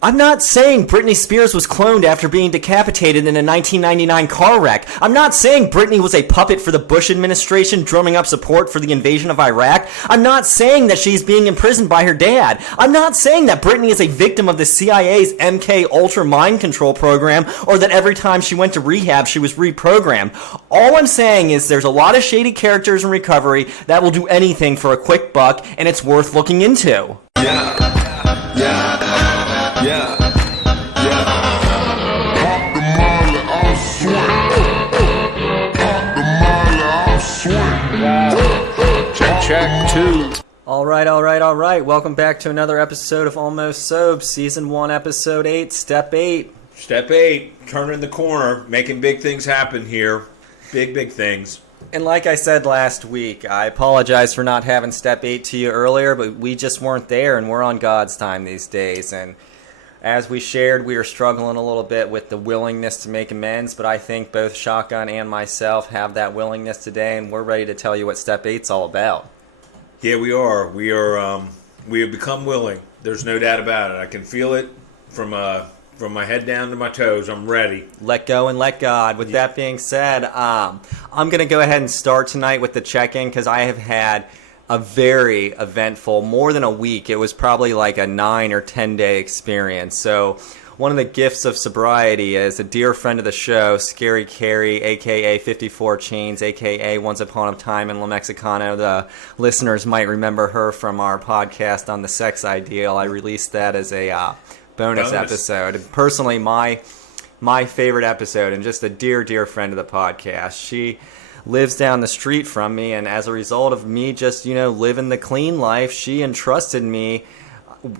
I'm not saying Britney Spears was cloned after being decapitated in a 1999 car wreck. I'm not saying Britney was a puppet for the Bush administration drumming up support for the invasion of Iraq. I'm not saying that she's being imprisoned by her dad. I'm not saying that Britney is a victim of the CIA's MK Ultra mind control program or that every time she went to rehab she was reprogrammed. All I'm saying is there's a lot of shady characters in recovery that will do anything for a quick buck, and it's worth looking into. Yeah. Pop the molly, I'll swing. Check 2. All right. Welcome back to another episode of Almost Sob, Season 1, Episode 8, Step 8. Step 8, turning the corner, making big things happen here. Big things. And like I said last week, I apologize for not having Step 8 to you earlier, but we just weren't there, and we're on God's time these days. And as we shared, we are struggling a little bit with the willingness to make amends, but I think both Shotgun and myself have that willingness today, and we're ready to tell you what Step 8's all about. Yeah, we are. We have become willing. There's no doubt about it. I can feel it from my head down to my toes. I'm ready. Let go and let God. With that being said, I'm going to go ahead and start tonight with the check-in because I have had a very eventful, more than a week. It was probably like a 9 or 10 day experience. So one of the gifts of sobriety is a dear friend of the show, Scary Carrie, a.k.a. 54 Chains, a.k.a. Once Upon a Time in Lemexicano. The listeners might remember her from our podcast on the sex ideal. I released that as a bonus episode. Personally, my favorite episode, and just a dear friend of the podcast. She lives down the street from me, and as a result of me just, living the clean life, she entrusted me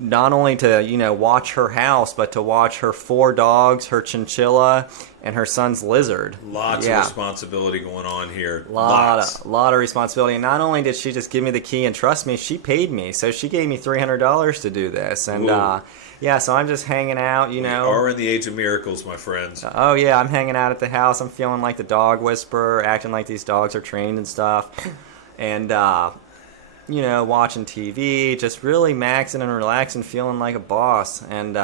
not only to, watch her house, but to watch her 4 dogs, her chinchilla, and her son's lizard. Lots of responsibility going on here. Lot of responsibility. And not only did she just give me the key and trust me, she paid me. So she gave me $300 to do this. And so I'm just hanging out, We are in the age of miracles, my friends. Oh, yeah, I'm hanging out at the house. I'm feeling like the dog whisperer, acting like these dogs are trained and stuff. And, watching TV, just really maxing and relaxing, feeling like a boss. And,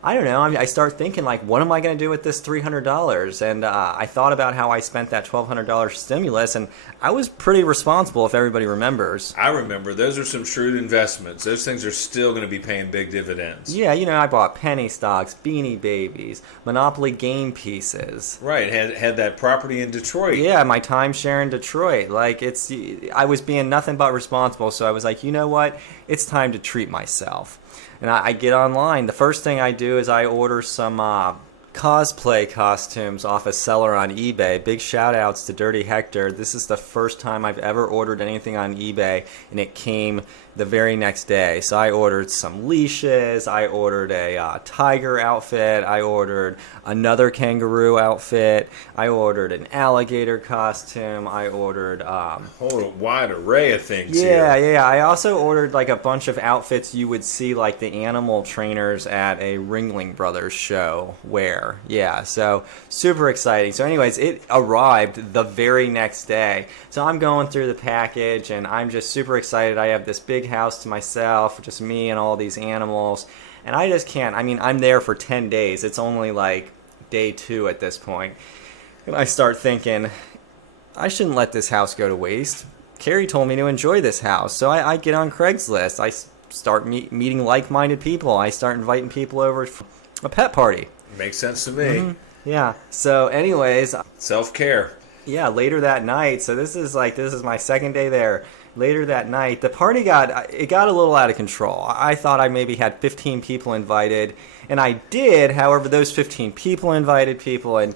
I don't know. I start thinking, what am I going to do with this $300? And I thought about how I spent that $1,200 stimulus, and I was pretty responsible, if everybody remembers. I remember. Those are some shrewd investments. Those things are still going to be paying big dividends. Yeah, I bought penny stocks, Beanie Babies, Monopoly game pieces. Right, had that property in Detroit. Yeah, my timeshare in Detroit. I was being nothing but responsible, so I was like, you know what? It's time to treat myself. And I get online. The first thing I do is I order some cosplay costumes off a seller on eBay. Big shout outs to Dirty Hector. This is the first time I've ever ordered anything on eBay, and it came the very next day. So I ordered some leashes, I ordered a tiger outfit, I ordered another kangaroo outfit, I ordered an alligator costume, I ordered whole wide array of things here. Yeah. I also ordered a bunch of outfits you would see the animal trainers at a Ringling Brothers show wear. Yeah, so super exciting. So anyways, it arrived the very next day. So I'm going through the package and I'm just super excited. I have this big house to myself, just me and all these animals, and I just can't. I'm there for 10 days. It's only day 2 at this point, and I start thinking I shouldn't let this house go to waste. Carrie told me to enjoy this house, so I get on Craigslist. I start meeting like-minded people. I start inviting people over for a pet party. Makes sense to me. Mm-hmm. Yeah, so anyways, self-care. Yeah, later that night, so this is my second day there. Later that night, the party got a little out of control. I thought I maybe had 15 people invited, and I did. However, those 15 people invited people, and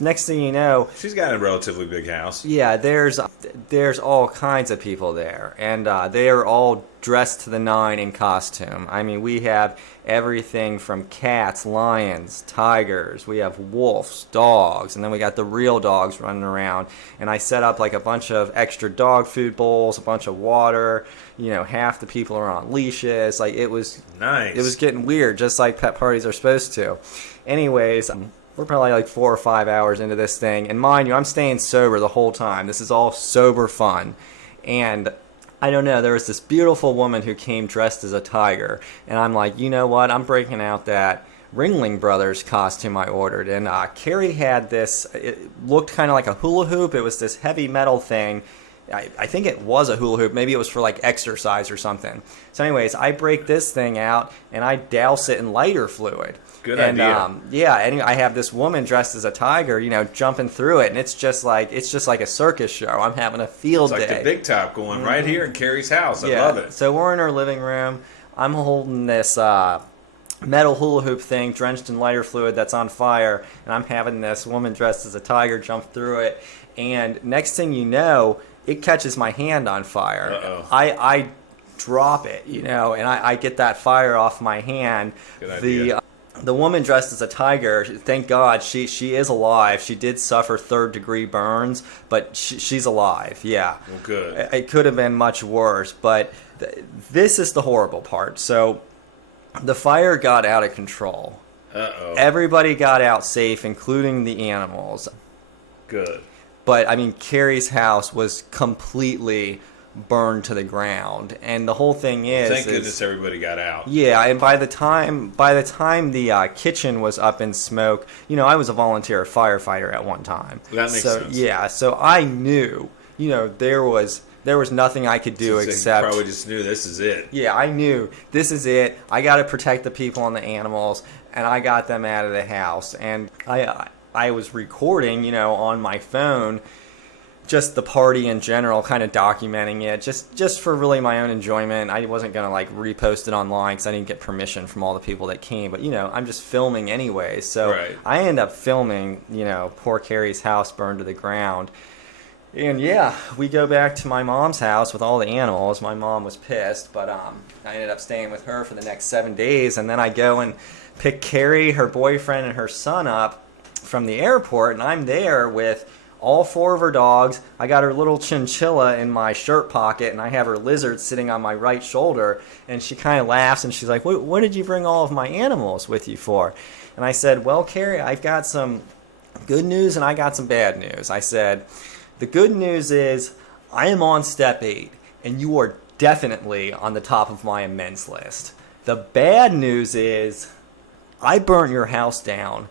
next thing you know, she's got a relatively big house. Yeah, there's all kinds of people there, and they are all dressed to the nine in costume. We have everything from cats, lions, tigers. We have wolves, dogs, and then we got the real dogs running around. And I set up a bunch of extra dog food bowls, a bunch of water. Half the people are on leashes. It was nice. It was getting weird, just like pet parties are supposed to. Anyways, we're probably 4 or 5 hours into this thing, and mind you, I'm staying sober the whole time. This is all sober fun, and I don't know. There was this beautiful woman who came dressed as a tiger, and I'm like, you know what? I'm breaking out that Ringling Brothers costume I ordered, and Carrie had this. It looked kind of like a hula hoop. It was this heavy metal thing. I think it was a hula hoop. Maybe it was for like exercise or something. So, anyways, I break this thing out and I douse it in lighter fluid. Good idea. Yeah, and I have this woman dressed as a tiger, jumping through it, and it's just like a circus show. I'm having a field It's like day. the big top going right here in Carrie's house. I love it. So we're in her living room. I'm holding this metal hula hoop thing drenched in lighter fluid that's on fire, and I'm having this woman dressed as a tiger jump through it. And next thing you know, it catches my hand on fire. Uh-oh. I drop it, and I get that fire off my hand. Good idea. The woman dressed as a tiger, thank God, she is alive. She did suffer third-degree burns, but she's alive, yeah. Well, good. It could have been much worse, but this is the horrible part. So the fire got out of control. Uh-oh. Everybody got out safe, including the animals. Good. But, Carrie's house was completely burned to the ground, and the whole thing is Thank goodness everybody got out. Yeah, and by the time the kitchen was up in smoke, I was a volunteer firefighter at one time. That makes sense. Yeah, so I knew, there was nothing I could do except you probably just knew this is it. Yeah, I knew this is it. I got to protect the people and the animals, and I got them out of the house. And I was recording, on my phone, just the party in general, kind of documenting it, just for really my own enjoyment. I wasn't going to repost it online because I didn't get permission from all the people that came. But, I'm just filming anyway. So right. I end up filming, poor Carrie's house burned to the ground. And yeah, we go back to my mom's house with all the animals. My mom was pissed, but I ended up staying with her for the next 7 days. And then I go and pick Carrie, her boyfriend, and her son up from the airport. And I'm there with all 4 of her dogs. I got her little chinchilla in my shirt pocket, and I have her lizard sitting on my right shoulder. And she kind of laughs, and she's like, what did you bring all of my animals with you for? And I said, well, Carrie, I've got some good news and I got some bad news. I said, the good news is I am on step 8, and you are definitely on the top of my amends list. The bad news is I burnt your house down,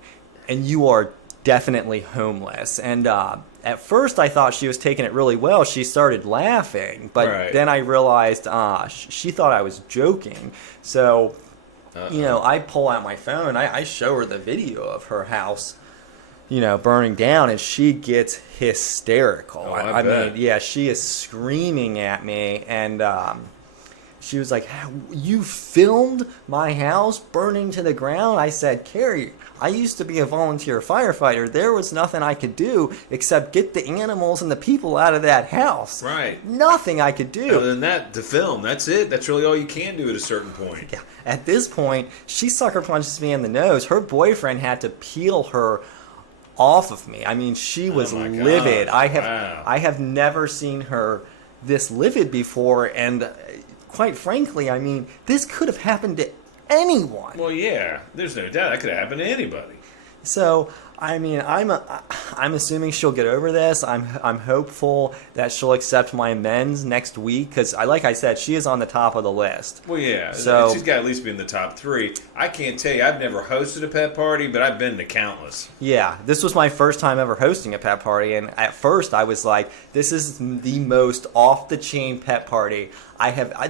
and you are definitely homeless. And at first I thought she was taking it really well. She started laughing, but Right. then I realized she thought I was joking. So, I pull out my phone. I show her the video of her house, burning down, and she gets hysterical. Oh, I bet. mean, yeah, she is screaming at me, and she was like, you filmed my house burning to the ground? I said, Carrie, I used to be a volunteer firefighter. There was nothing I could do except get the animals and the people out of that house. Right. Nothing I could do. Other than that, to film, that's it. That's really all you can do at a certain point. Yeah. At this point, she sucker punches me in the nose. Her boyfriend had to peel her off of me. I mean, she was my God. livid. Wow. I have never seen her this livid before, and quite frankly, I mean, this could have happened to anyone. Well, yeah, there's no doubt that could happen to anybody. So, I mean, I'm assuming she'll get over this. I'm hopeful that she'll accept my amends next week because, like I said, she is on the top of the list. Well, yeah, So- she's got to at least be in the top 3. I can't tell you, I've never hosted a pet party, but I've been to countless. Yeah, this was my first time ever hosting a pet party, and at first I was like, this is the most off-the-chain pet party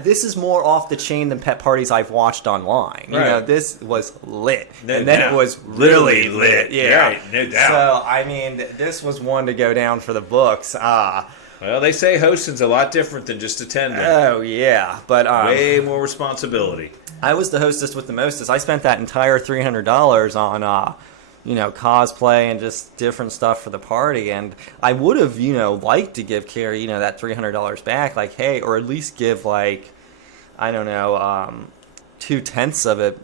this is more off-the-chain than pet parties I've watched online. Right. This was lit. No and then doubt. it was really Really lit. lit. Yeah. Right, no doubt. So, I mean, this was one to go down for the books. Well, they say hosting's a lot different than just attending. Oh, yeah. But Way more responsibility. I was the hostess with the mostest. I spent that entire $300 on, cosplay and just different stuff for the party. And I would have, liked to give Carrie, that $300 back. Like, hey, or at least give, 2/10 of it,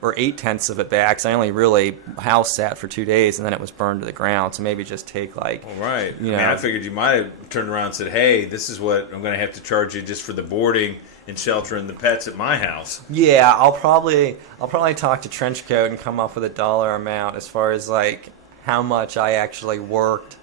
or 8/10 of it back. 'Cause I only really house sat for 2 days, and then it was burned to the ground. So maybe just take, All right. I mean, I figured you might have turned around and said, hey, this is what I'm going to have to charge you just for the boarding and sheltering the pets at my house. Yeah, I'll probably talk to Trenchcoat and come up with a dollar amount as far as how much I actually worked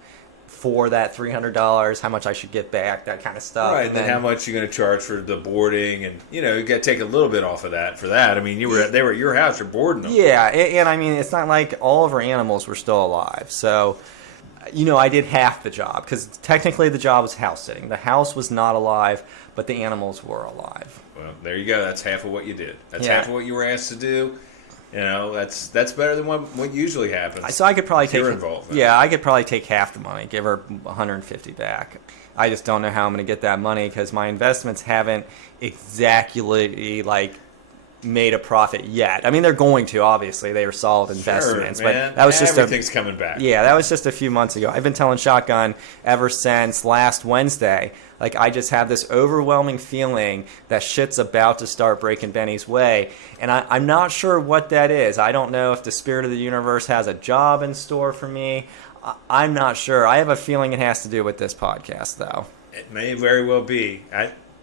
for that $300, how much I should get back, that kind of stuff. Right, and then how much you're going to charge for the boarding, and you got to take a little bit off of that for that. I mean, they were at your house, you're boarding them. Yeah, and I mean, it's not like all of our animals were still alive. So, I did half the job because technically the job was house sitting. The house was not alive, but the animals were alive. Well, there you go. That's half of what you did. That's Yeah. half of what you were asked to do. That's better than what usually happens. So I could probably take involvement. Yeah, I could probably take half the money, give her $150 back. I just don't know how I'm going to get that money because my investments haven't exactly made a profit yet. I mean, they're going to, obviously. They were solid investments, Sure, man. but that was just everything's coming back. Yeah, that was just a few months ago. I've been telling Shotgun ever since last Wednesday. I just have this overwhelming feeling that shit's about to start breaking Benny's way, and I'm not sure what that is. I don't know if the spirit of the universe has a job in store for me. I'm not sure. I have a feeling it has to do with this podcast, though. It may very well be.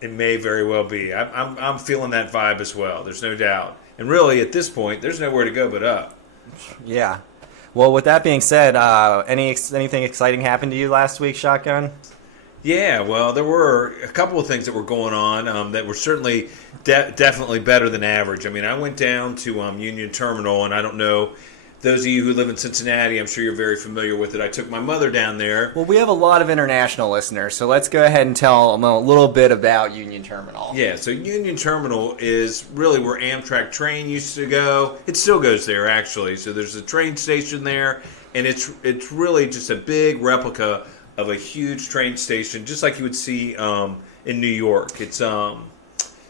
It may very well be. I'm feeling that vibe as well. There's no doubt. And really, at this point, there's nowhere to go but up. Yeah. Well, with that being said, anything exciting happened to you last week, Shotgun? Yeah, well, there were a couple of things that were going on that were certainly definitely better than average. I mean, I went down to Union Terminal, and I don't know, those of you who live in Cincinnati, I'm sure you're very familiar with it. I took my mother down there. Well, we have a lot of international listeners, so let's go ahead and tell them a little bit about Union Terminal. Yeah, so Union Terminal is really where Amtrak train used to go. It still goes there, actually. So there's a train station there, and it's really just a big replica of a huge train station, just like you would see in New York. It's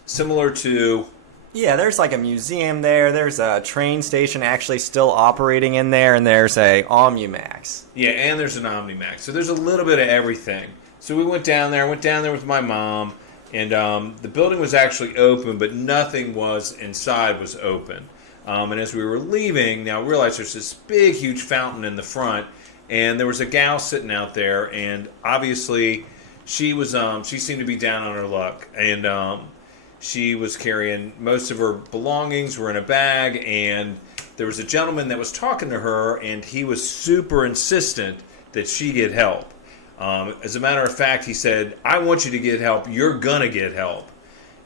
similar to... Yeah, there's a museum there. There's a train station actually still operating in there, and there's a Omnimax. Yeah, and there's an Omnimax. So there's a little bit of everything. So we went down there. I went down there with my mom, and the building was actually open, but nothing was inside was open. And as we were leaving, now realize there's this big, huge fountain in the front, and there was a gal sitting out there, and obviously she was she seemed to be down on her luck, and she was carrying most of her belongings were in a bag, and there was a gentleman that was talking to her, and he was super insistent that she get help. As a matter of fact, he said, "I want you to get help. You're gonna get help."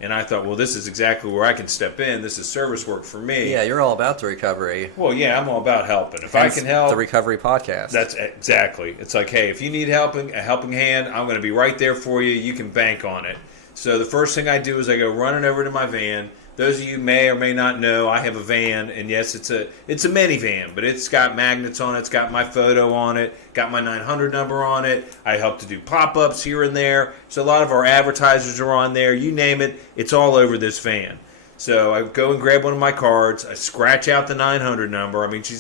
And I thought, well, this is exactly where I can step in. This is service work for me. Yeah, you're all about the recovery. Well, yeah, I'm all about helping. If I can help, the recovery podcast. That's exactly. It's like, hey, if you need a helping hand, I'm going to be right there for you. You can bank on it. So the first thing I do is I go running over to my van. Those of you may or may not know, I have a van, and yes, it's a minivan, but it's got magnets on it. It's got my photo on it, got my 900 number on it. I help to do pop-ups here and there. So a lot of our advertisers are on there. You name it, it's all over this van. So I go and grab one of my cards. I scratch out the 900 number. I mean, she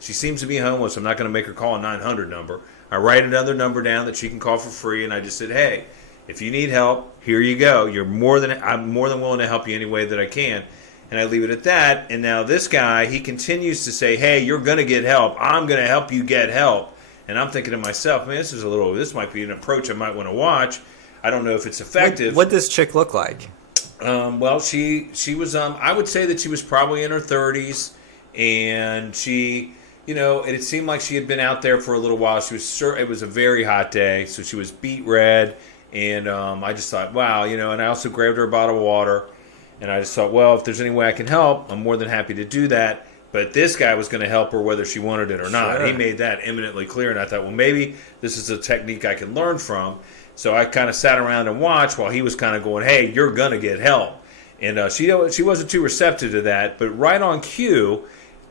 seems to be homeless. I'm not going to make her call a 900 number. I write another number down that she can call for free, and I just said, hey, if you need help, here you go. I'm more than willing to help you any way that I can. And I leave it at that. And now this guy, he continues to say, hey, you're going to get help. I'm going to help you get help. And I'm thinking to myself, man, this might be an approach I might want to watch. I don't know if it's effective. What does this chick look like? Well, she was, I would say that she was probably in her 30s. And she, it seemed like she had been out there for a little while. It was a very hot day. So she was beet red. And I just thought, wow, and I also grabbed her a bottle of water. And I just thought, well, if there's any way I can help, I'm more than happy to do that. But this guy was going to help her whether she wanted it or not. Sure. He made that eminently clear. And I thought, well, maybe this is a technique I can learn from. So I kind of sat around and watched while he was kind of going, hey, you're going to get help. And she wasn't too receptive to that. But right on cue,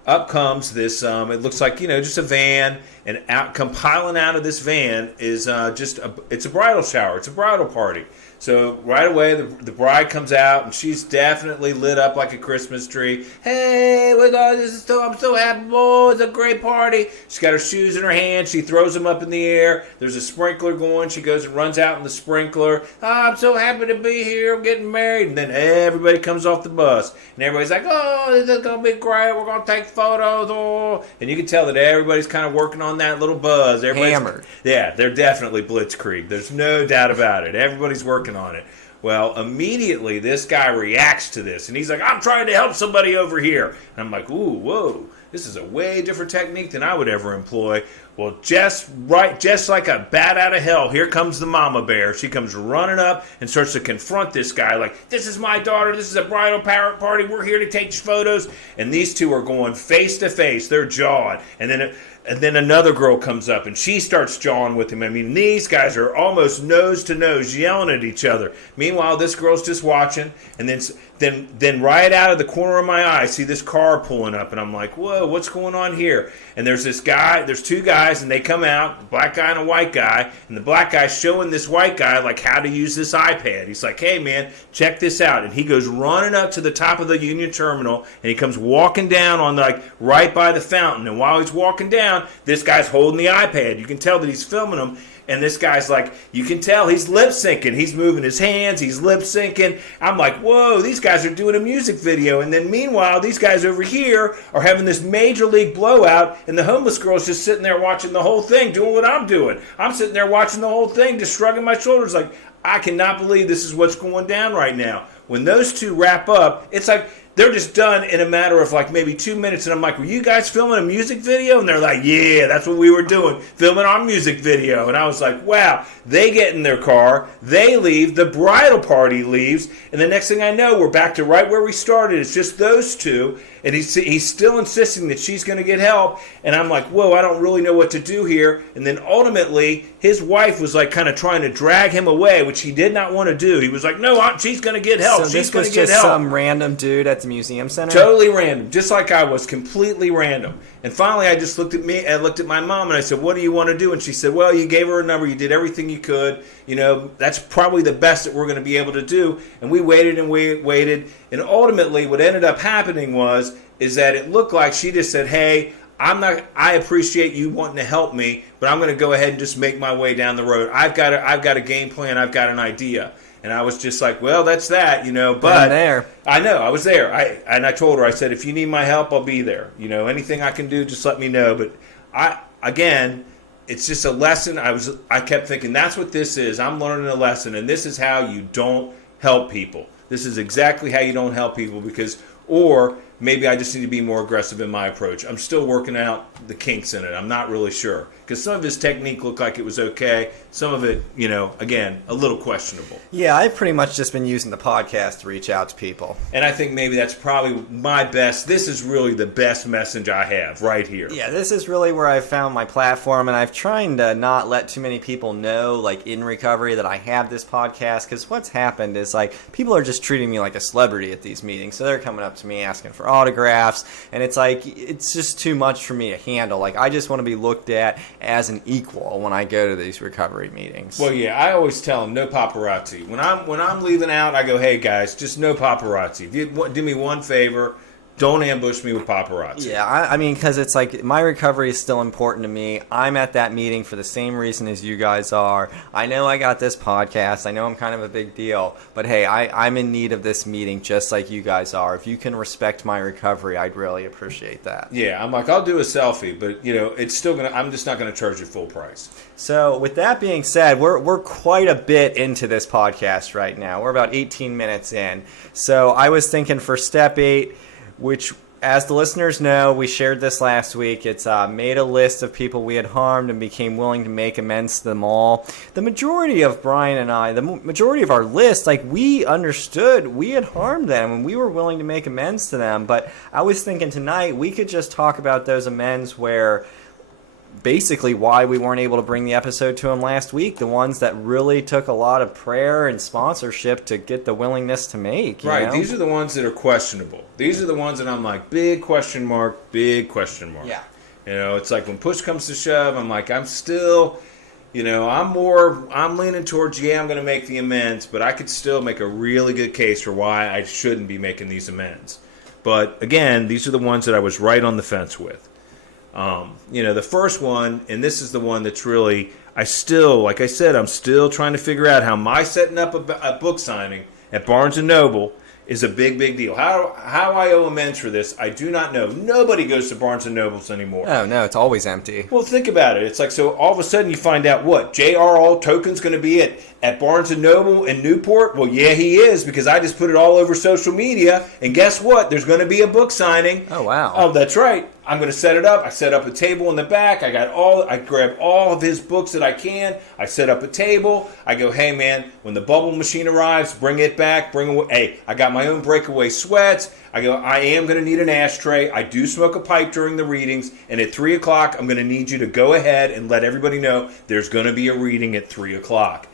up comes this, it looks like, just a van, and compiling out of this van is it's a bridal shower. It's a bridal party. So right away, the bride comes out, and she's definitely lit up like a Christmas tree. Hey, I'm so happy. Oh, it's a great party. She's got her shoes in her hand. She throws them up in the air. There's a sprinkler going. She goes and runs out in the sprinkler. Oh, I'm so happy to be here. I'm getting married. And then everybody comes off the bus. And everybody's like, oh, this is going to be great. We're going to take photos. Oh. And you can tell that everybody's kind of working on that little buzz. Everybody's hammered. Yeah, they're definitely blitzkrieg. There's no doubt about it. Everybody's working on it. Well, immediately this guy reacts to this, and he's like, I'm trying to help somebody over here. And I'm like, ooh, whoa, this is a way different technique than I would ever employ. Well, just like a bat out of hell, here comes the mama bear. She comes running up and starts to confront this guy like, this is my daughter, this is a bridal party, we're here to take photos. And these two are going face to face, they're jawing. And then another girl comes up and she starts jawing with him. I mean, these guys are almost nose to nose yelling at each other. Meanwhile, this girl's just watching, and then right out of the corner of my eye, I see this car pulling up, and I'm like, whoa, what's going on here? And there's two guys, and they come out, a black guy and a white guy, and the black guy's showing this white guy like how to use this iPad. He's like, hey man, check this out. And he goes running up to the top of the Union Terminal, and he comes walking down on like right by the fountain. And while he's walking down, this guy's holding the iPad. You can tell that he's filming him. And this guy's like, you can tell he's lip syncing. He's moving his hands. He's lip syncing. I'm like, whoa, these guys are doing a music video. And then meanwhile, these guys over here are having this major league blowout. And the homeless girl's just sitting there watching the whole thing, doing what I'm doing. I'm sitting there watching the whole thing, just shrugging my shoulders like, I cannot believe this is what's going down right now. When those two wrap up, it's like, they're just done in a matter of like maybe 2 minutes. And I'm like, were you guys filming a music video? And they're like, yeah, that's what we were doing, filming our music video. And I was like, wow. They get in their car. They leave. The bridal party leaves. And the next thing I know, we're back to right where we started. It's just those two. And he's still insisting that she's going to get help. And I'm like, whoa, I don't really know what to do here. And then ultimately, his wife was like kind of trying to drag him away, which he did not want to do. He was like, no, she's going to get help. So she's this was just some random dude at the museum center? Totally random, just like I was, completely random. And finally, I just looked at my mom, and I said, what do you want to do? And she said, well, you gave her a number. You did everything you could. You know, that's probably the best that we're going to be able to do. And we waited and waited. And ultimately, what ended up happening is that it looked like she just said, hey, I appreciate you wanting to help me, but I'm going to go ahead and just make my way down the road. I've got a game plan. I've got an idea. And I was just like, well, that's that, you know. But I'm there. I know, I was there. I told her, I said, if you need my help, I'll be there. You know, anything I can do, just let me know. But again, it's just a lesson. I kept thinking, that's what this is. I'm learning a lesson, and this is how you don't help people. This is exactly how you don't help people or maybe I just need to be more aggressive in my approach. I'm still working out the kinks in it. I'm not really sure. Because some of his technique looked like it was okay. Some of it, you know, again, a little questionable. Yeah, I've pretty much just been using the podcast to reach out to people. And I think maybe that's probably my best. This is really the best message I have right here. Yeah, this is really where I've found my platform. And I've tried to not let too many people know, like in recovery, that I have this podcast. Because what's happened is, like, people are just treating me like a celebrity at these meetings. So they're coming up to me asking for autographs. And it's like, it's just too much for me to handle. Like, I just want to be looked at as an equal when I go to these recovery meetings. Well, yeah, I always tell them no paparazzi. When I'm leaving out, I go, hey guys, just no paparazzi. If you do me one favor, don't ambush me with paparazzi. Yeah, I mean, because it's like my recovery is still important to me. I'm at that meeting for the same reason as you guys are. I know I got this podcast. I know I'm kind of a big deal. But hey, I'm in need of this meeting just like you guys are. If you can respect my recovery, I'd really appreciate that. Yeah, I'm like, I'll do a selfie, but you know, it's still I'm just not gonna charge you full price. So with that being said, we're quite a bit into this podcast right now. We're about 18 minutes in. So I was thinking for step 8, which, as the listeners know, we shared this last week. It's made a list of people we had harmed and became willing to make amends to them all. The majority of Brian and I, the majority of our list, like, we understood we had harmed them and we were willing to make amends to them. But I was thinking tonight we could just talk about those amends where basically why we weren't able to bring the episode to him last week, the ones that really took a lot of prayer and sponsorship to get the willingness to make. You know? These are the ones that are questionable. These are the ones that I'm like, big question mark. Yeah. You know, it's like when push comes to shove, I'm like, I'm still, you know, I'm leaning towards, I'm going to make the amends, but I could still make a really good case for why I shouldn't be making these amends. But again, these are the ones that I was right on the fence with. You know, the first one, and this is the one that's really, like I said, I'm still trying to figure out how my setting up a book signing at Barnes & Noble is a big, big deal. How I owe amends for this, I do not know. Nobody goes to Barnes and Nobles anymore. Oh, no, it's always empty. Well, think about it. It's like, so all of a sudden you find out what? J.R.R. Tolkien's going to be at Barnes and Noble in Newport? Well, yeah, he is, because I just put it all over social media. And guess what? There's going to be a book signing. Oh, wow. Oh, that's right. I'm going to set it up. I set up a table in the back. I grab all of his books that I can. I set up a table. I go, hey, man, when the bubble machine arrives, bring it back. Hey, I got my own breakaway sweats. I go, I am going to need an ashtray. I do smoke a pipe during the readings. And at 3 o'clock, I'm going to need you to go ahead and let everybody know there's going to be a reading at 3 o'clock.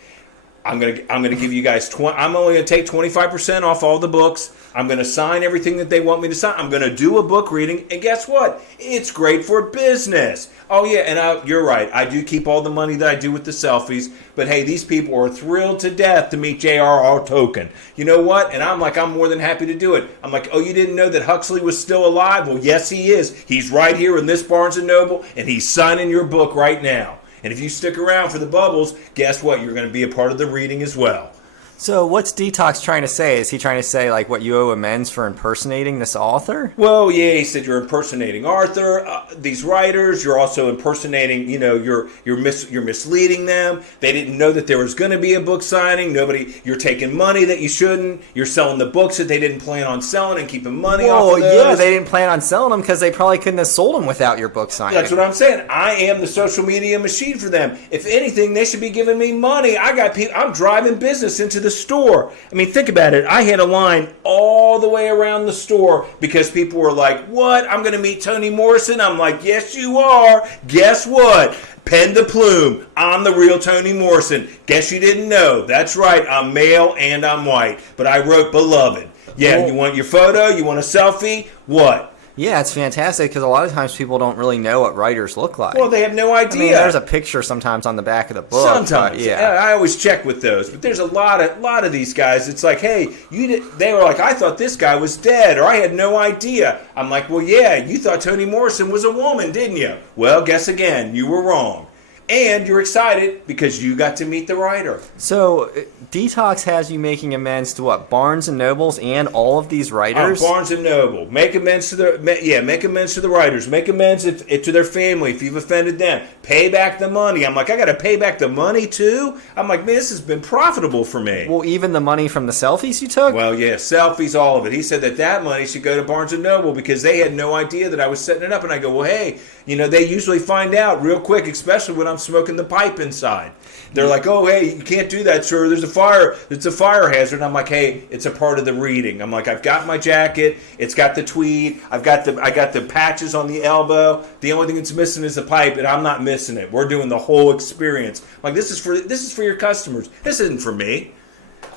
I'm gonna give you guys I'm only gonna take 25% off all the books. I'm gonna sign everything that they want me to sign. I'm gonna do a book reading, and guess what? It's great for business. Oh yeah, and you're right. I do keep all the money that I do with the selfies. But hey, these people are thrilled to death to meet J.R.R. Tolkien. You know what? And I'm more than happy to do it. I'm like, oh, you didn't know that Huxley was still alive? Well, yes, he is. He's right here in this Barnes and Noble, and he's signing your book right now. And if you stick around for the bubbles, guess what? You're going to be a part of the reading as well. So what's Detox trying to say? Is he trying to say, like, what you owe amends for impersonating this author? Well, yeah, he said you're impersonating Arthur, these writers. You're also impersonating, you're misleading them. They didn't know that there was going to be a book signing. You're taking money that you shouldn't. You're selling the books that they didn't plan on selling and keeping money off of those. Yeah, they didn't plan on selling them because they probably couldn't have sold them without your book signing. That's what I'm saying. I am the social media machine for them. If anything, they should be giving me money. I'm driving business into the store. I mean, think about it. I had a line all the way around the store because people were like, what? I'm going to meet Toni Morrison? I'm like, yes, you are. Guess what? Pen the plume. I'm the real Toni Morrison. Guess you didn't know. That's right. I'm male and I'm white. But I wrote beloved. Yeah, well, you want your photo? You want a selfie? What? Yeah, it's fantastic because a lot of times people don't really know what writers look like. Well, they have no idea. I mean, there's a picture sometimes on the back of the book. Sometimes, yeah. I always check with those, but there's a lot of these guys. It's like, hey, they were like, I thought this guy was dead, or I had no idea. I'm like, well, yeah, you thought Toni Morrison was a woman, didn't you? Well, guess again, you were wrong. And you're excited because you got to meet the writer. So, Detox has you making amends to what? Barnes and Nobles and all of these writers? Barnes and Noble. Make amends to the writers. Make amends to their family if you've offended them. Pay back the money. I'm like, I got to pay back the money too? I'm like, man, this has been profitable for me. Well, even the money from the selfies you took? Well, yeah, selfies, all of it. He said that money should go to Barnes and Noble because they had no idea that I was setting it up. And I go, well, hey, they usually find out real quick, especially when I'm smoking the pipe inside. They're like, oh, hey, you can't do that, sir. There's a fire. It's a fire hazard. And I'm like, hey, it's a part of the reading. I'm like, I've got my jacket. It's got the tweed. I got the patches on the elbow. The only thing that's missing is the pipe, and I'm not missing it. We're doing the whole experience. I'm like, this is for your customers. This isn't for me.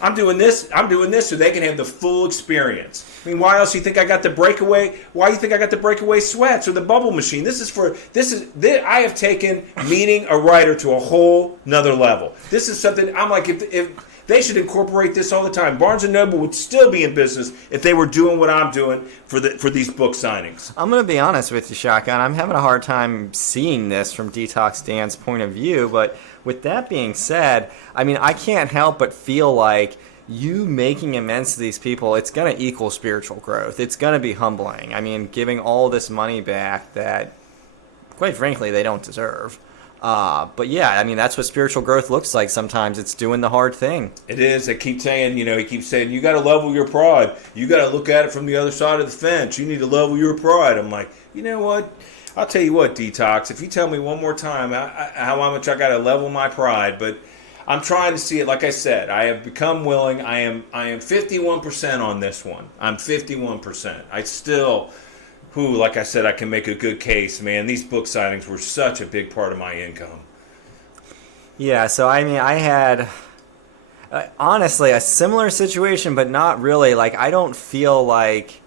I'm doing this so they can have the full experience. I mean, why else do you think I got the breakaway? Why do you think I got the breakaway sweats or the bubble machine? I have taken meeting a writer to a whole nother level. This is something I'm like, if they should incorporate this all the time. Barnes and Noble would still be in business if they were doing what I'm doing for these book signings. I'm going to be honest with you, Shotgun. I'm having a hard time seeing this from Detox Dan's point of view, but with that being said, I mean, I can't help but feel like you making amends to these people, it's going to equal spiritual growth. It's going to be humbling. I mean, giving all this money back that, quite frankly, they don't deserve. But yeah, I mean, that's what spiritual growth looks like sometimes. It's doing the hard thing. It is. He keeps saying, you got to level your pride. You got to look at it from the other side of the fence. You need to level your pride. I'm like, you know what? I'll tell you what, Detox, if you tell me one more time how much I got to level my pride, but I'm trying to see it. Like I said, I have become willing. I am 51% on this one. I'm 51%. I still, like I said, I can make a good case, man. These book signings were such a big part of my income. Yeah, so I mean, I had, honestly, a similar situation, but not really. Like, I don't feel like,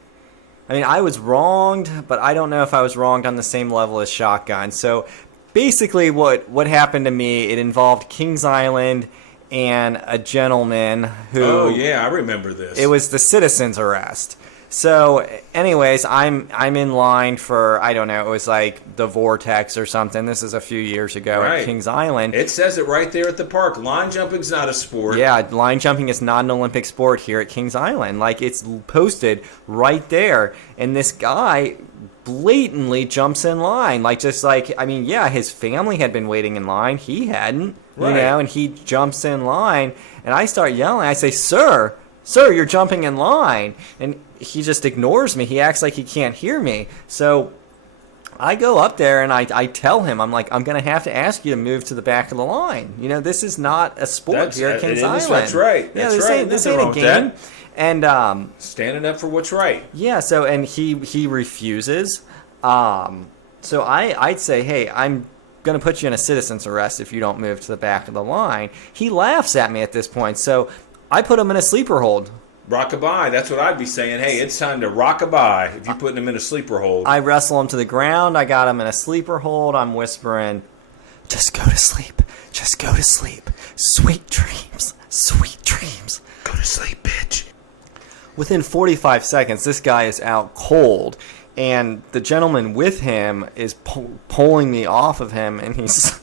I mean, I was wronged, but I don't know if I was wronged on the same level as Shotgun. So basically what happened to me, it involved Kings Island and a gentleman who... Oh, yeah, I remember this. It was the citizen's arrest. So, anyways, I'm in line for, I don't know, it was like the Vortex or something. This is a few years ago Right. at Kings Island. It says it right there at the park. Line jumping's not a sport. Yeah, line jumping is not an Olympic sport here at Kings Island. Like, it's posted right there. And this guy blatantly jumps in line. Like, just like, I mean, yeah, his family had been waiting in line. He hadn't, Right. and he jumps in line. And I start yelling. I say, Sir, you're jumping in line. And he just ignores me. He acts like he can't hear me. So I go up there and I tell him, I'm like, I'm going to have to ask you to move to the back of the line. This is not a sport here at Kings Island. That's right. Yeah, That's right. this Nothing ain't a wrong with game. that. And Standing up for what's right. yeah, so and he refuses. So I'd say, hey, I'm going to put you in a citizen's arrest if you don't move to the back of the line. He laughs at me at this point, so I put him in a sleeper hold. Rockabye. That's what I'd be saying. Hey, it's time to rockabye if you're putting him in a sleeper hold. I wrestle him to the ground. I got him in a sleeper hold. I'm whispering, just go to sleep. Just go to sleep. Sweet dreams. Sweet dreams. Go to sleep, bitch. Within 45 seconds, this guy is out cold. And the gentleman with him is pulling me off of him. And he's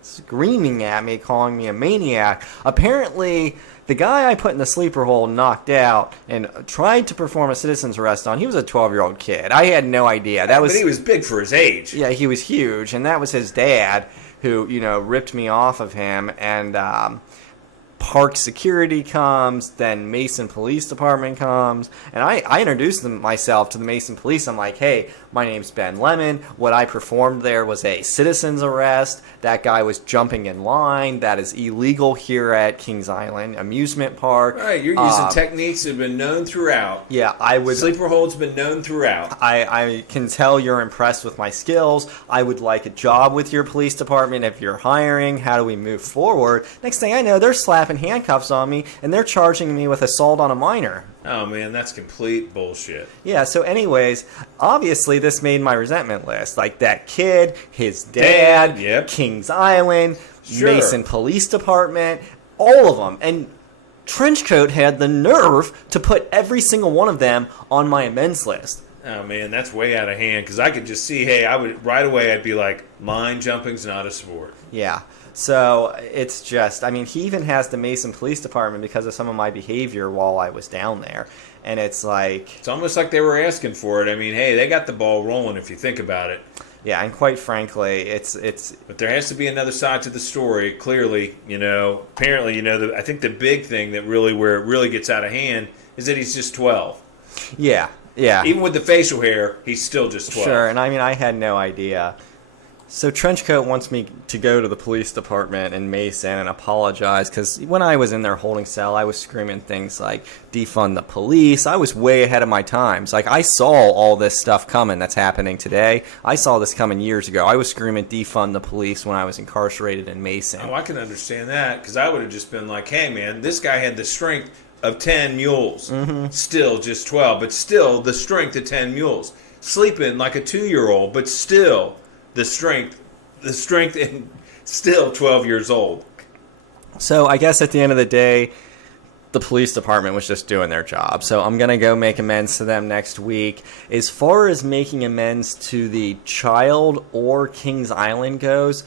screaming at me, calling me a maniac. Apparently, the guy I put in the sleeper hole knocked out and tried to perform a citizen's arrest on, he was a 12-year-old kid. I had no idea. But he was big for his age. Yeah, he was huge, and that was his dad who, ripped me off of him, and park security comes, then Mason Police Department comes, and I introduced myself to the Mason Police. I'm like, hey, my name's Ben Lemon. What I performed there was a citizen's arrest. That guy was jumping in line. That is illegal here at Kings Island Amusement Park. Right, you're using techniques that have been known throughout. Yeah, I would. Sleeper hold's been known throughout. I can tell you're impressed with my skills. I would like a job with your police department if you're hiring. How do we move forward? Next thing I know, they're slapping handcuffs on me, and they're charging me with assault on a minor. Oh, man, that's complete bullshit. Yeah, so anyways, obviously this made my resentment list. Like that kid, his dad, Yep. Kings Island, Sure. Mason Police Department, all of them. And Trenchcoat had the nerve to put every single one of them on my amends list. Oh, man, that's way out of hand, because I could just see, hey, right away I'd be like, line jumping's not a sport. Yeah. So it's just, I mean, he even has the Mason Police Department because of some of my behavior while I was down there. And it's like... It's almost like they were asking for it. I mean, hey, they got the ball rolling if you think about it. Yeah, and quite frankly, it's... But there has to be another side to the story, clearly, Apparently, I think the big thing that really, where it really gets out of hand is that he's just 12. Yeah. Even with the facial hair, he's still just 12. Sure, and I mean, I had no idea. So Trenchcoat wants me to go to the police department in Mason and apologize, because when I was in their holding cell, I was screaming things like, defund the police. I was way ahead of my times. Like, I saw all this stuff coming that's happening today. I saw this coming years ago. I was screaming, defund the police when I was incarcerated in Mason. Oh, I can understand that, because I would have just been like, hey, man, this guy had the strength of 10 mules. Mm-hmm. Still just 12, but still the strength of 10 mules. Sleeping like a 2-year-old, but still... The strength, and still 12 years old. So I guess at the end of the day, the police department was just doing their job. So I'm going to go make amends to them next week. As far as making amends to the child or Kings Island goes,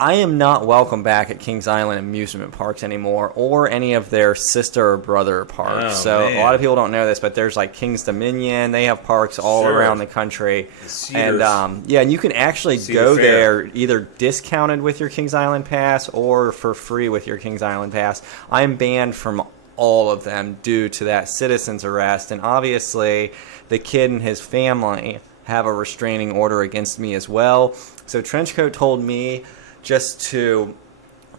I am not welcome back at Kings Island amusement parks anymore, or any of their sister or brother parks. Oh, so man. a lot of people don't know this, but there's like Kings Dominion. They have parks all Sure. around the country. Cedars. And and you can actually Cedar go Fair. there either discounted with your Kings Island pass or for free with your Kings Island pass. I'm banned from all of them due to that citizen's arrest, and obviously the kid and his family have a restraining order against me as well. So Trenchcoat told me just to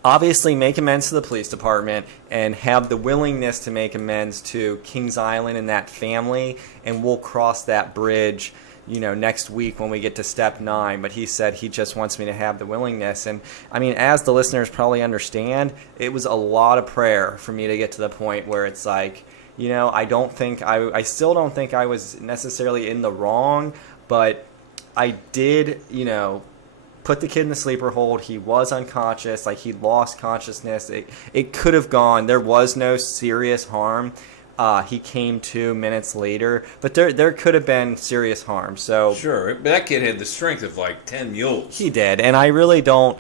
obviously make amends to the police department and have the willingness to make amends to Kings Island and that family, and we'll cross that bridge, next week when we get to step 9. But he said he just wants me to have the willingness. And I mean, as the listeners probably understand, it was a lot of prayer for me to get to the point where it's like, I still don't think I was necessarily in the wrong, but I did, put the kid in the sleeper hold. He was unconscious, like he lost consciousness. It could have gone. There was no serious harm. he came to minutes later, but there could have been serious harm. So Sure, but that kid had the strength of like 10 mules. he did, and I really don't.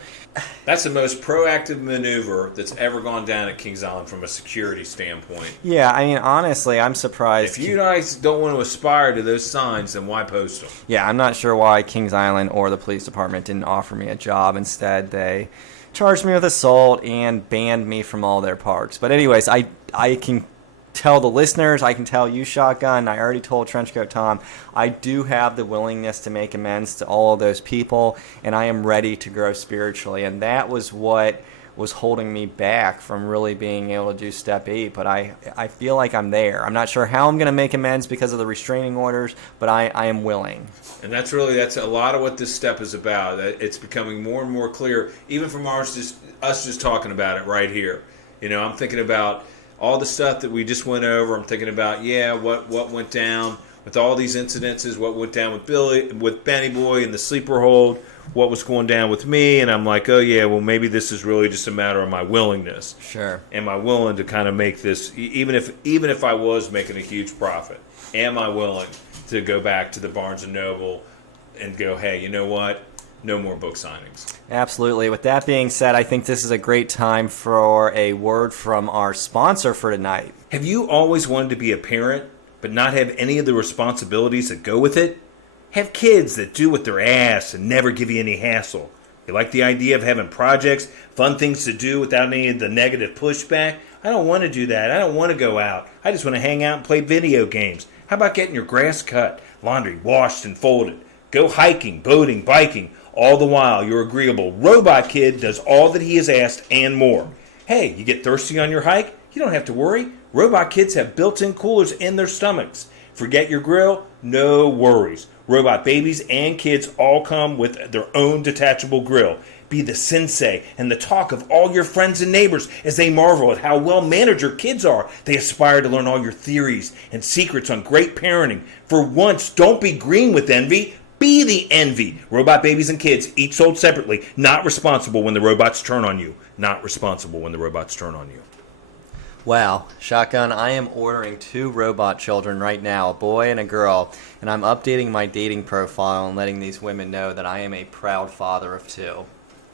That's the most proactive maneuver that's ever gone down at Kings Island from a security standpoint. Yeah, I mean, honestly, I'm surprised. If you guys don't want to aspire to those signs, then why post them? Yeah, I'm not sure why Kings Island or the police department didn't offer me a job. Instead, they charged me with assault and banned me from all their parks. But anyways, I can tell the listeners, I can tell you, Shotgun, I already told Trenchcoat Tom, I do have the willingness to make amends to all of those people, and I am ready to grow spiritually. And that was what was holding me back from really being able to do step 8, but I feel like I'm there. I'm not sure how I'm going to make amends because of the restraining orders, but I am willing. And that's a lot of what this step is about. It's becoming more and more clear, even from us just talking about it right here. You know, I'm thinking about all the stuff that we just went over. I'm thinking about, what went down with all these incidences, what went down with Billy, with Benny Boy and the sleeper hold, what was going down with me, and I'm like, oh yeah, well maybe this is really just a matter of my willingness. Sure. Am I willing to kind of make this, even if I was making a huge profit, am I willing to go back to the Barnes & Noble and go, hey, you know what? No more book signings. Absolutely. With that being said, I think this is a great time for a word from our sponsor for tonight. Have you always wanted to be a parent, but not have any of the responsibilities that go with it? Have kids that do what they're asked and never give you any hassle? You like the idea of having projects, fun things to do without any of the negative pushback? I don't want to do that. I don't want to go out. I just want to hang out and play video games. How about getting your grass cut, laundry washed and folded? Go hiking, boating, biking. All the while, your agreeable robot kid does all that he is asked and more. Hey, you get thirsty on your hike? You don't have to worry. Robot kids have built-in coolers in their stomachs. Forget your grill? No worries. Robot babies and kids all come with their own detachable grill. Be the sensei and the talk of all your friends and neighbors as they marvel at how well mannered your kids are. They aspire to learn all your theories and secrets on great parenting. For once, don't be green with envy. Be the envy. Robot babies and kids, each sold separately. Not responsible when the robots turn on you. Not responsible when the robots turn on you. Wow, Shotgun, I am ordering 2 robot children right now, a boy and a girl, and I'm updating my dating profile and letting these women know that I am a proud father of 2.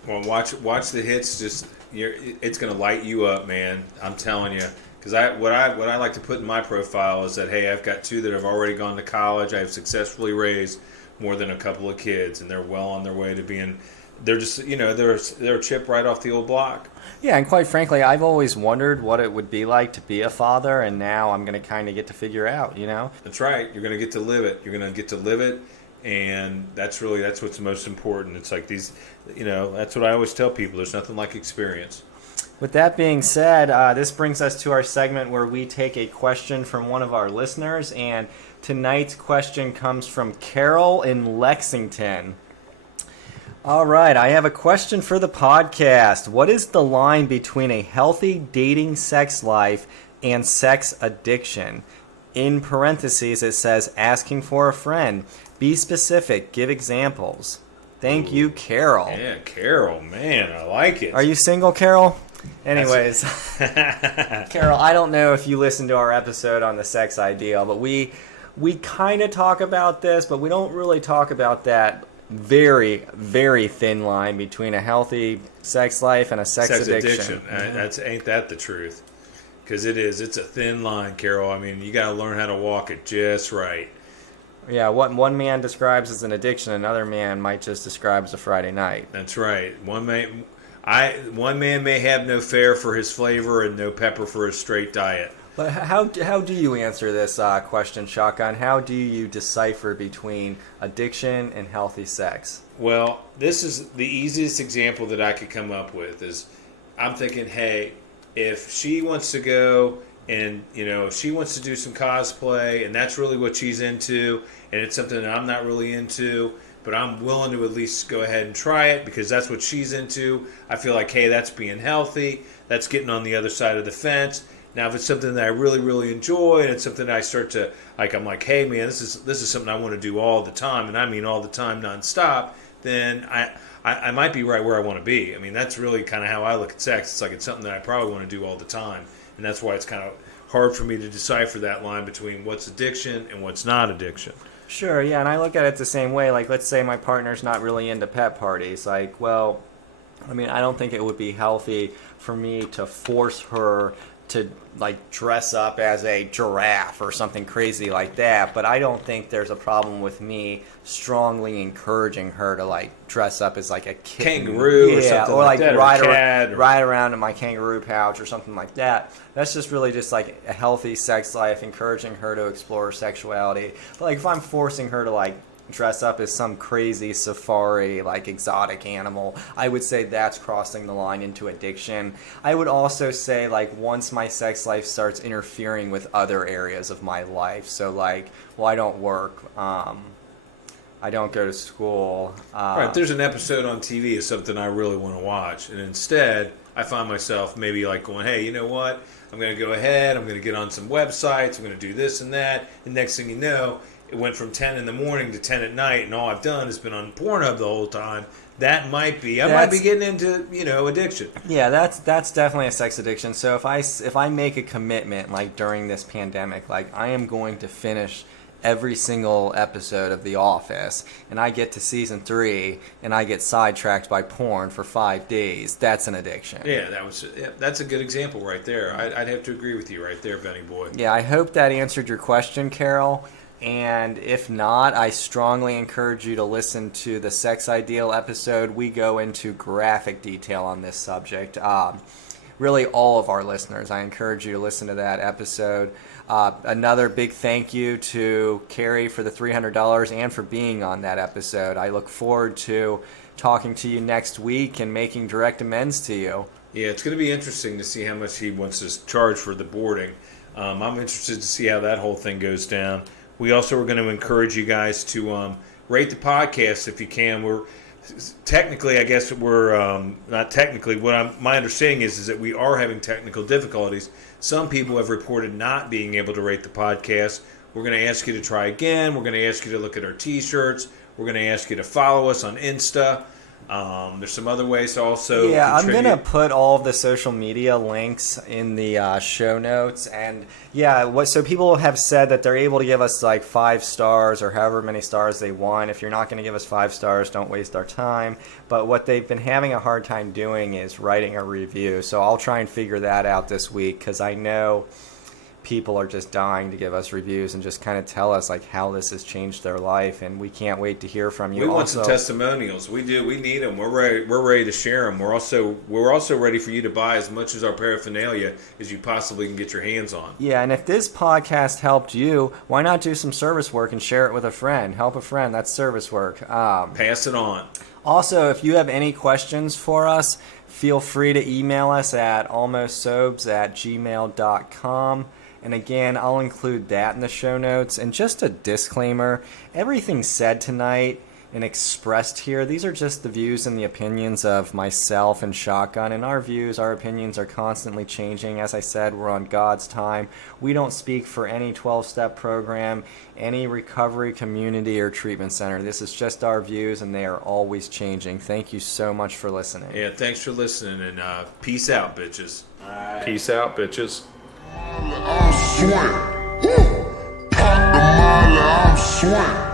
Well, watch the hits. It's going to light you up, man. I'm telling you. Because what I like to put in my profile is that, hey, I've got 2 that have already gone to college. I have successfully raised more than a couple of kids, and they're well on their way to being. They're just, they're a chip right off the old block. Yeah, and quite frankly, I've always wondered what it would be like to be a father, and now I'm going to kind of get to figure out, That's right. You're going to get to live it. You're going to get to live it, and that's what's most important. It's like these, that's what I always tell people. There's nothing like experience. With that being said, this brings us to our segment where we take a question from one of our listeners, and tonight's question comes from Carol in Lexington. All right, I have a question for the podcast. What is the line between a healthy dating sex life and sex addiction? In parentheses, it says asking for a friend. Be specific. Give examples. Thank you, Carol. Yeah, Carol, man, I like it. Are you single, Carol? Anyways, Carol, I don't know if you listened to our episode on the sex ideal, but we kind of talk about this, but we don't really talk about that very, very thin line between a healthy sex life and a sex addiction. Mm-hmm. Ain't that the truth? Because it's a thin line, Carol. I mean, you got to learn how to walk it just right. Yeah, what one man describes as an addiction, another man might just describe as a Friday night. That's right. One man may have no fare for his flavor and no pepper for his straight diet. But how do you answer this question, Shotgun? How do you decipher between addiction and healthy sex? Well, this is the easiest example that I could come up with. Is I'm thinking, hey, if she wants to go and if she wants to do some cosplay and that's really what she's into, and it's something that I'm not really into, but I'm willing to at least go ahead and try it because that's what she's into. I feel like, hey, that's being healthy. That's getting on the other side of the fence. Now, if it's something that I really, really enjoy and it's something that I start to, I'm like, hey, man, this is something I want to do all the time, and I mean all the time, nonstop, then I might be right where I want to be. I mean, that's really kind of how I look at sex. It's like it's something that I probably want to do all the time, and that's why it's kind of hard for me to decipher that line between what's addiction and what's not addiction. Sure, yeah, and I look at it the same way. Like, let's say my partner's not really into pet parties. Like, well, I mean, I don't think it would be healthy for me to force her to, like, dress up as a giraffe or something crazy like that. But I don't think there's a problem with me strongly encouraging her to, like, dress up as, like, a kitten. Kangaroo or something like that, or ride, a cat, or ride around in my kangaroo pouch or something like that. That's just really just, like, a healthy sex life, encouraging her to explore sexuality. But, like, if I'm forcing her to, like, dress up as some crazy safari, like, exotic animal, I would say that's crossing the line into addiction. I would also say, like, once my sex life starts interfering with other areas of my life, so, like, well, I don't work, I don't go to school. Right, there's an episode on TV of something I really want to watch, and instead I find myself maybe like going, hey, you know what? I'm going to go ahead, I'm going to get on some websites, I'm going to do this and that, and next thing you know, it went from 10 in the morning to 10 at night, and all I've done has been on Pornhub the whole time. That might be, I might be getting into, addiction. Yeah, that's definitely a sex addiction. So if I make a commitment, like, during this pandemic, like, I am going to finish every single episode of The Office, and I get to season 3, and I get sidetracked by porn for 5 days, that's an addiction. Yeah, that's a good example right there. I'd have to agree with you right there, Benny boy. Yeah, I hope that answered your question, Carol. And if not, I strongly encourage you to listen to the Sex Ideal episode. We go into graphic detail on this subject. Really, all of our listeners, I encourage you to listen to that episode. Another big thank you to Carrie for the $300 and for being on that episode. I look forward to talking to you next week and making direct amends to you. Yeah, it's going to be interesting to see how much he wants to charge for the boarding. I'm interested to see how that whole thing goes down. We also are going to encourage you guys to rate the podcast if you can. We're technically, I guess we're not technically. My understanding is that we are having technical difficulties. Some people have reported not being able to rate the podcast. We're going to ask you to try again. We're going to ask you to look at our T-shirts. We're going to ask you to follow us on Insta. There's some other ways to also contribute. I'm going to put all of the social media links in the show notes. And so people have said that they're able to give us like 5 stars or however many stars they want. If you're not going to give us 5 stars, don't waste our time. But what they've been having a hard time doing is writing a review. So I'll try and figure that out this week, because I know people are just dying to give us reviews and just kind of tell us like how this has changed their life, and we can't wait to hear from you. We want some testimonials. We do. We need them. We're ready to share them. We're also ready for you to buy as much as our paraphernalia as you possibly can get your hands on. Yeah, and if this podcast helped you, why not do some service work and share it with a friend? Help a friend. That's service work. Pass it on. Also, if you have any questions for us, feel free to email us at almostsobes@gmail.com. And again, I'll include that in the show notes. And just a disclaimer, everything said tonight and expressed here, these are just the views and the opinions of myself and Shotgun. And our opinions are constantly changing. As I said, we're on God's time. We don't speak for any 12-step program, any recovery community or treatment center. This is just our views, and they are always changing. Thank you so much for listening. Yeah, thanks for listening, and peace out, bitches. Peace out, bitches. I'm swing. Pop the molly, I'm swing.